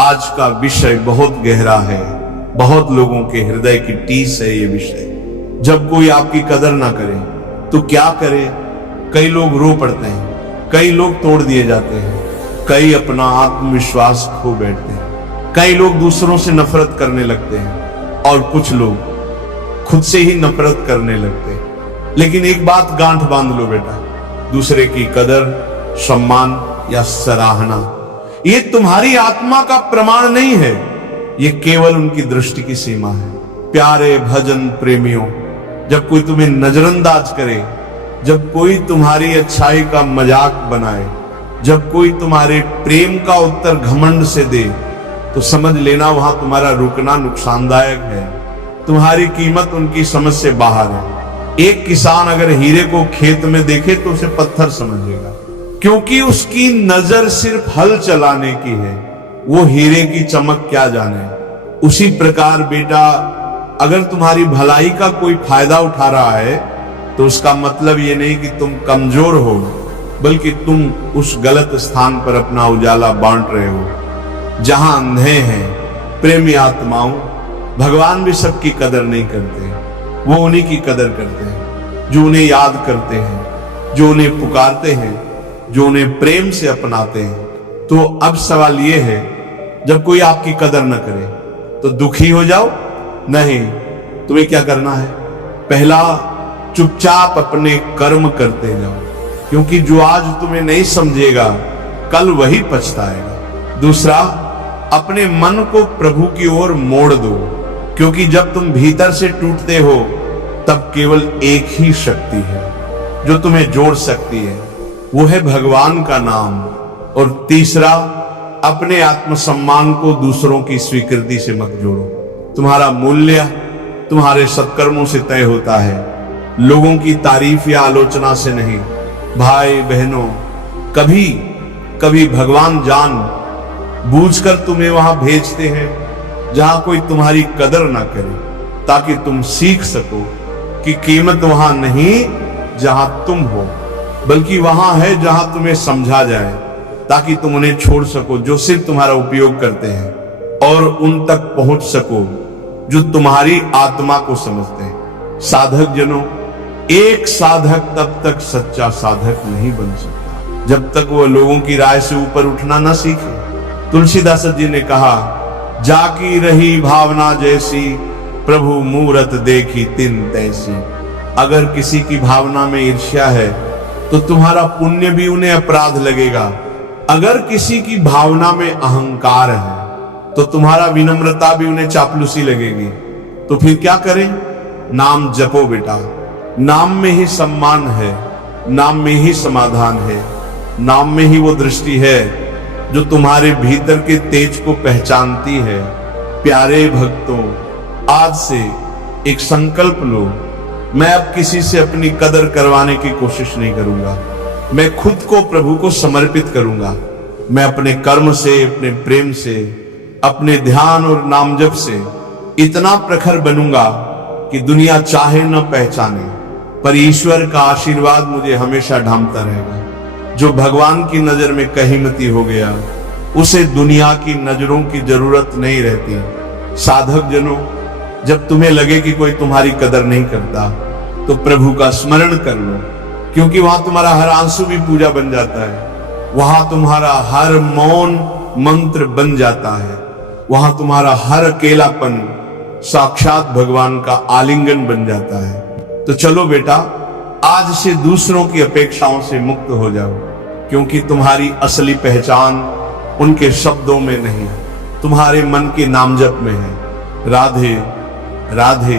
आज का विषय बहुत गहरा है, बहुत लोगों के हृदय की टीस है ये विषय। जब कोई आपकी कदर ना करे तो क्या करे? कई लोग रो पड़ते हैं, कई लोग तोड़ दिए जाते हैं, कई अपना आत्मविश्वास खो बैठते हैं, कई लोग दूसरों से नफरत करने लगते हैं और कुछ लोग खुद से ही नफरत करने लगते हैं। लेकिन एक बात गांठ बांध लो बेटा, दूसरे की कदर, सम्मान या सराहना ये तुम्हारी आत्मा का प्रमाण नहीं है, ये केवल उनकी दृष्टि की सीमा है। प्यारे भजन प्रेमियों, जब कोई तुम्हें नजरअंदाज करे, जब कोई तुम्हारी अच्छाई का मजाक बनाए, जब कोई तुम्हारे प्रेम का उत्तर घमंड से दे, तो समझ लेना वहां तुम्हारा रुकना नुकसानदायक है। तुम्हारी कीमत उनकी समझ से बाहर है। एक किसान अगर हीरे को खेत में देखे तो उसे पत्थर समझेगा, क्योंकि उसकी नजर सिर्फ हल चलाने की है, वो हीरे की चमक क्या जाने। उसी प्रकार बेटा, अगर तुम्हारी भलाई का कोई फायदा उठा रहा है तो उसका मतलब ये नहीं कि तुम कमजोर हो, बल्कि तुम उस गलत स्थान पर अपना उजाला बांट रहे हो जहां अंधे हैं। प्रेमी आत्माओं, भगवान भी सबकी कदर नहीं करते, वो उन्हीं की कदर करते हैं जो उन्हें याद करते हैं, जो उन्हें पुकारते हैं, जो उन्हें प्रेम से अपनाते हैं। तो अब सवाल ये है, जब कोई आपकी कदर न करे तो दुखी हो जाओ? नहीं, तुम्हें क्या करना है? पहला, चुपचाप अपने कर्म करते जाओ, क्योंकि जो आज तुम्हें नहीं समझेगा कल वही पछताएगा। दूसरा, अपने मन को प्रभु की ओर मोड़ दो, क्योंकि जब तुम भीतर से टूटते हो तब केवल एक ही शक्ति है जो तुम्हें जोड़ सकती है, वो है भगवान का नाम। और तीसरा, अपने आत्मसम्मान को दूसरों की स्वीकृति से मत जोड़ो। तुम्हारा मूल्य तुम्हारे सत्कर्मों से तय होता है, लोगों की तारीफ या आलोचना से नहीं। भाई बहनों, कभी कभी भगवान जान बूझकर तुम्हें वहां भेजते हैं जहां कोई तुम्हारी कदर ना करे, ताकि तुम सीख सको कि कीमत वहां नहीं जहां तुम हो, बल्कि वहां है जहां तुम्हें समझा जाए, ताकि तुम उन्हें छोड़ सको जो सिर्फ तुम्हारा उपयोग करते हैं, और उन तक पहुंच सको जो तुम्हारी आत्मा को समझते हैं। साधक जनों, एक साधक तब तक सच्चा साधक नहीं बन सकता जब तक वह लोगों की राय से ऊपर उठना न सीखे। तुलसीदास जी ने कहा, जाकी रही भावना जैसी, प्रभु मूरत देखी तिन तैसी। अगर किसी की भावना में ईर्ष्या है तो तुम्हारा पुण्य भी उन्हें अपराध लगेगा। अगर किसी की भावना में अहंकार है तो तुम्हारा विनम्रता भी उन्हें चापलूसी लगेगी। तो फिर क्या करें? नाम जपो बेटा, नाम में ही सम्मान है, नाम में ही समाधान है, नाम में ही वो दृष्टि है जो तुम्हारे भीतर के तेज को पहचानती है। प्यारे भक्तों, आज से एक संकल्प लो, मैं अब किसी से अपनी कदर करवाने की कोशिश नहीं करूंगा, मैं खुद को प्रभु को समर्पित करूंगा। मैं अपने कर्म से, अपने प्रेम से, अपने ध्यान और नाम जप से इतना प्रखर बनूंगा कि दुनिया चाहे न पहचाने, पर ईश्वर का आशीर्वाद मुझे हमेशा ढांपता रहेगा। जो भगवान की नजर में कहीमती हो गया, उसे दुनिया की नजरों की जरूरत नहीं रहती। साधक जनों, जब तुम्हें लगे कि कोई तुम्हारी कदर नहीं करता तो प्रभु का स्मरण कर लो, क्योंकि वहां तुम्हारा हर आंसू भी पूजा बन जाता है, वहां तुम्हारा हर मौन मंत्र बन जाता है, वहां तुम्हारा हर अकेलापन साक्षात भगवान का आलिंगन बन जाता है। तो चलो बेटा, आज से दूसरों की अपेक्षाओं से मुक्त हो जाओ, क्योंकि तुम्हारी असली पहचान उनके शब्दों में नहीं, तुम्हारे मन के नामजप में है। राधे राधे।